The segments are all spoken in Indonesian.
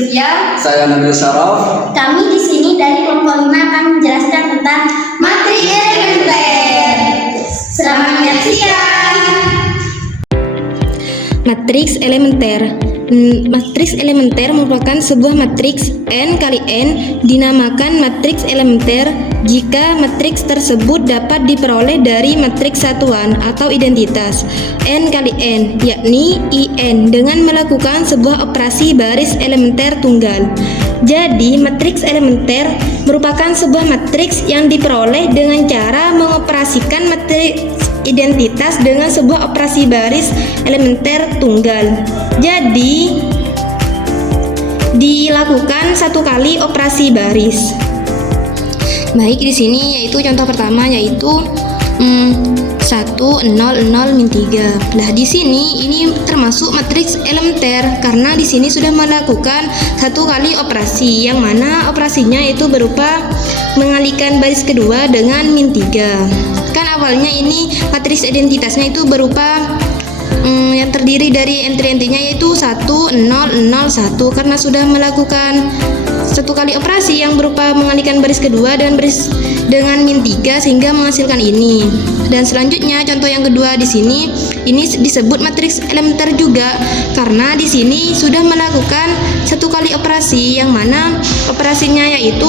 Zulfiya. Saya Nabil Syaraf. Kami di sini dari kelompok 5 akan menjelaskan tentang matriks elementer. Selamat menyaksikan. Matriks elementer. Matriks elementer merupakan sebuah matriks n kali n, dinamakan matriks elementer jika matriks tersebut dapat diperoleh dari matriks satuan atau identitas n kali n, yakni In, dengan melakukan sebuah operasi baris elementer tunggal. Jadi, matriks elementer merupakan sebuah matriks yang diperoleh dengan cara mengoperasikan matriks identitas dengan sebuah operasi baris elementer tunggal. Jadi, dilakukan satu kali operasi baris. Baik, di sini yaitu contoh pertama yaitu 1 0 0 min 3. Nah, di sini ini termasuk matriks elementer karena di sini sudah melakukan satu kali operasi, yang mana operasinya itu berupa mengalihkan baris kedua dengan min 3. Kan awalnya ini matriks identitasnya itu berupa yang terdiri dari entry-entry-nya yaitu 1 0 0 1, karena sudah melakukan satu kali operasi yang berupa mengalihkan baris kedua dan baris dengan min 3 sehingga menghasilkan ini. Dan selanjutnya contoh yang kedua di sini ini disebut matriks elementer juga karena di sini sudah melakukan satu kali operasi, yang mana operasinya yaitu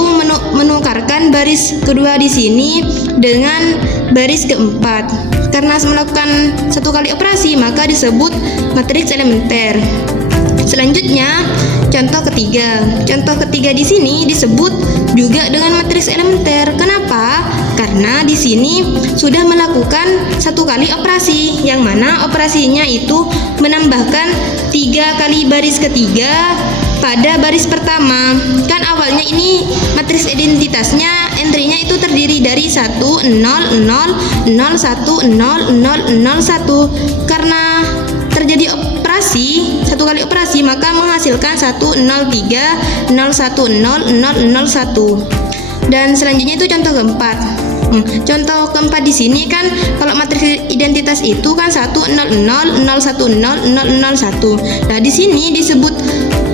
menukarkan baris kedua di sini dengan baris keempat. Karena melakukan satu kali operasi maka disebut matriks elementer. Selanjutnya contoh ketiga. Contoh ketiga di sini disebut juga dengan matriks elementer. Kenapa? Karena di sini sudah melakukan satu kali operasi, yang mana operasinya itu menambahkan 3 kali baris ketiga pada baris pertama. Kan awalnya ini matriks identitasnya entry-nya itu terdiri dari 1 0 0 0 1 0 0 0 1. Karena terjadi operasi, satu kali operasi, maka menghasilkan 1 0 3 0 1 0 0 0 1. Dan selanjutnya itu contoh keempat. Contoh keempat di sini kan kalau matriks identitas itu kan 1 0 0 0 1 0 0 0 1. Nah, di sini disebut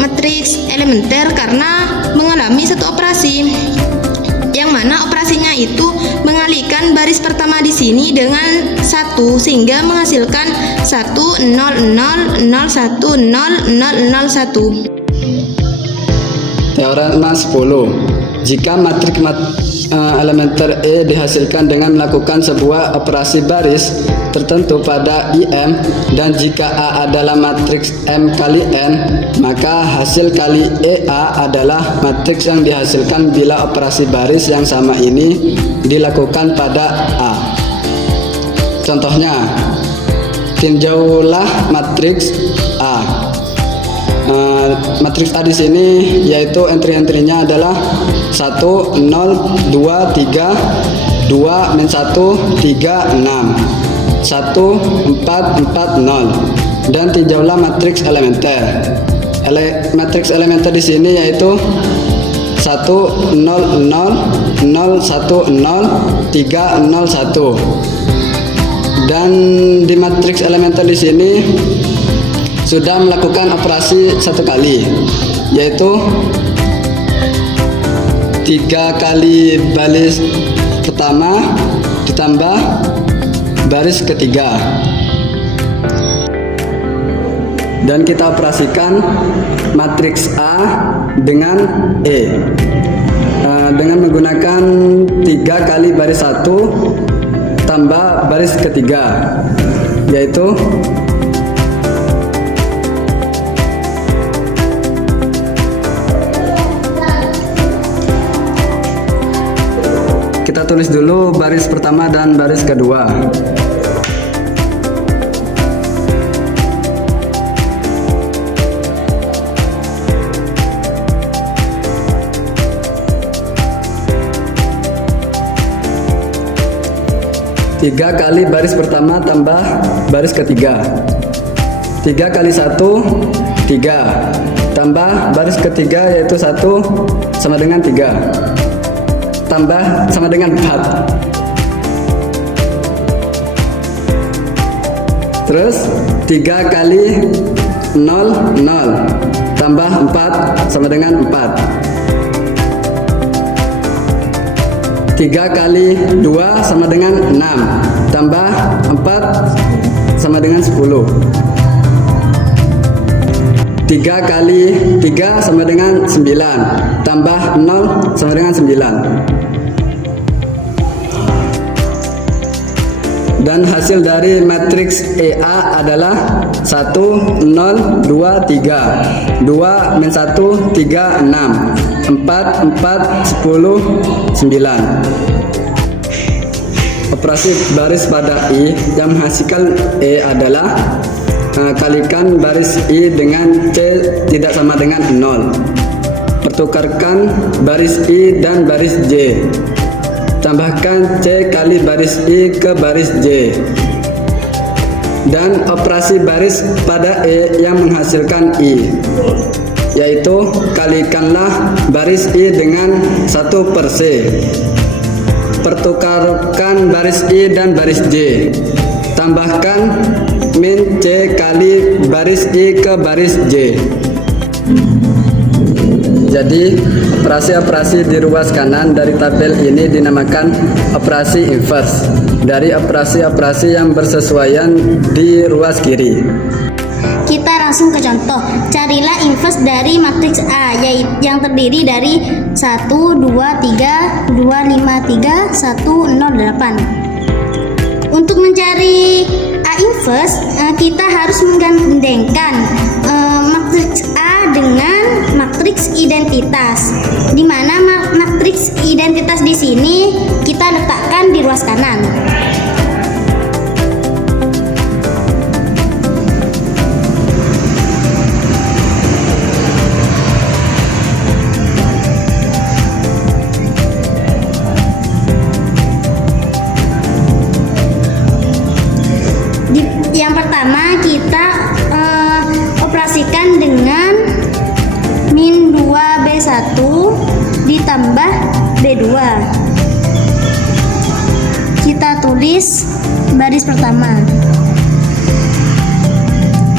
matriks elementer karena mengalami satu operasi, yang mana operasinya itu mengalihkan baris pertama di sini dengan 1 sehingga menghasilkan 1 0 0 0 1 0 0 0 1. Teorema 10. Jika matriks elementer E dihasilkan dengan melakukan sebuah operasi baris tertentu pada IM, dan jika A adalah matriks M kali N, maka hasil kali EA adalah matriks yang dihasilkan bila operasi baris yang sama ini dilakukan pada A. Contohnya, tinjaulah matriks A. Matriks A di sini yaitu entry-entry-nya adalah 1 0 2 3 2 min 1 3 6 1 4 4 0. Dan tinjaulah matriks elementer. Matriks elementer di sini yaitu 1 0 0 0 1 0 3 0 1. Dan di matriks elementer di sini sudah melakukan operasi satu kali, yaitu 3 kali baris pertama ditambah baris ketiga, dan kita operasikan matriks A dengan E dengan menggunakan 3 kali baris 1 tambah baris ketiga, yaitu kita tulis dulu baris pertama dan baris kedua. Tiga kali baris pertama tambah baris ketiga. 3 kali 1 3 tambah baris ketiga yaitu 1 sama dengan 3 tambah sama dengan 4. Terus 3 kali 0 0 tambah 4 sama dengan 4. 3 kali 2 sama dengan 6, tambah 4 sama dengan 10. 3 kali 3 sama dengan 9, tambah 0 sama dengan 9. Dan hasil dari matriks EA adalah 1, 0, 2, 3. 2 min 1, 3, 6. 4, 4, 10, 9. Operasi baris pada I yang menghasilkan E adalah kalikan baris I dengan C tidak sama dengan 0. Pertukarkan baris I dan baris J. Tambahkan C kali baris I ke baris J. Dan operasi baris pada E yang menghasilkan I, yaitu kalikanlah baris I dengan 1 per C. Pertukarkan baris I dan baris J. Tambahkan min C kali baris I ke baris J. Jadi, operasi-operasi di ruas kanan dari tabel ini dinamakan operasi inverse dari operasi-operasi yang bersesuaian di ruas kiri. Kita langsung ke contoh. Carilah inverse dari matriks A yang terdiri dari 1, 2, 3, 2, 5, 3, 1, 0, 8. Untuk mencari A inverse, kita harus menggandengkan matriks A dengan matriks identitas, di mana matriks identitas di sini kita letakkan di ruas kanan. Yang pertama kita operasikan dengan min 2B1 ditambah B2. Kita tulis baris pertama,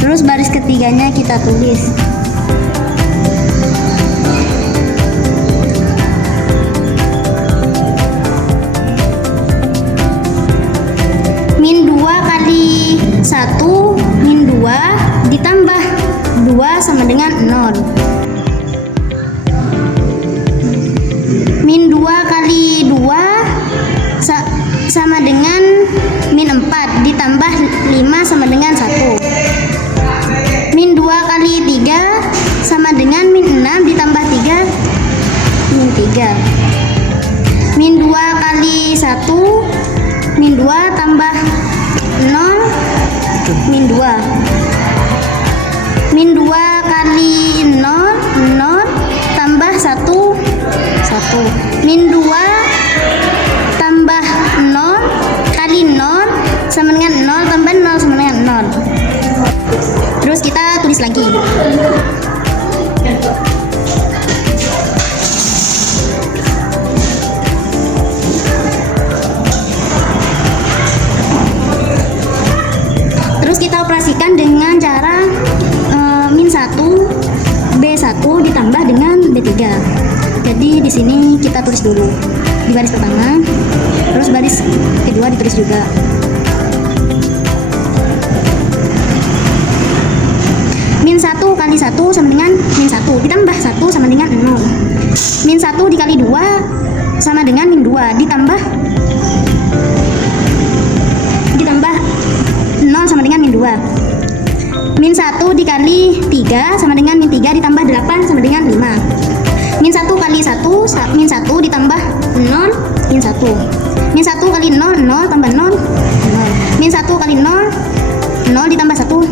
terus baris ketiganya kita tulis. Min 2 kali 1 min 2 ditambah 2 sama dengan 0. Min 2 kali 2 sama dengan min 4 ditambah 5 sama dengan 1. Min 2 kali 3 sama dengan min 6 ditambah 3 min 3. Min 2 kali 1 min 2 tambah 0 min 2. Min 2 kali 0 0 tambah 1 1. Min 2 tambah 0 kali 0 sama dengan 0 tambah 0 sama dengan 0. Terus kita tulis lagi. Terus kita operasikan dengan cara min 1 B1 ditambah dengan B3. Jadi di sini kita tulis dulu di baris pertama, terus baris kedua ditulis juga. Min 1 kali 1 sama dengan min 1 ditambah 1 sama dengan 0. Min 1 dikali 2 sama dengan min 2 ditambah 0 sama dengan min 2. Min 1 dikali 3 sama dengan min 3 ditambah 8 sama dengan 5. Min 1 kali 1 min 1 ditambah 0 min 1. Min 1 kali 0 0 tambah 0 0. Min 1 kali 0 0 ditambah 1 1.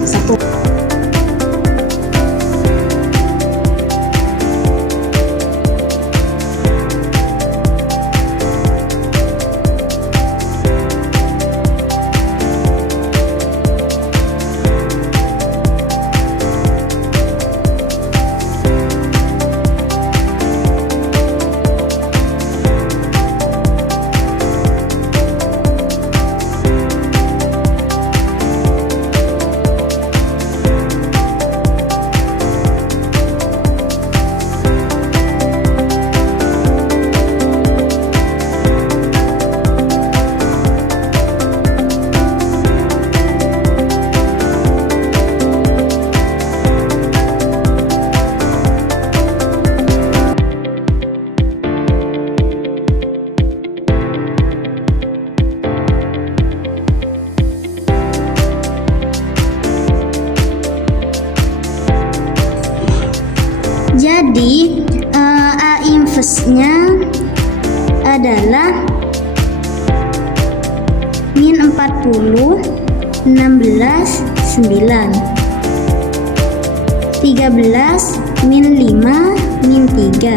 adalah min 40, 16, 9. 13 min 5 min 3,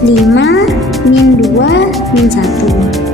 5 min 2 min 1.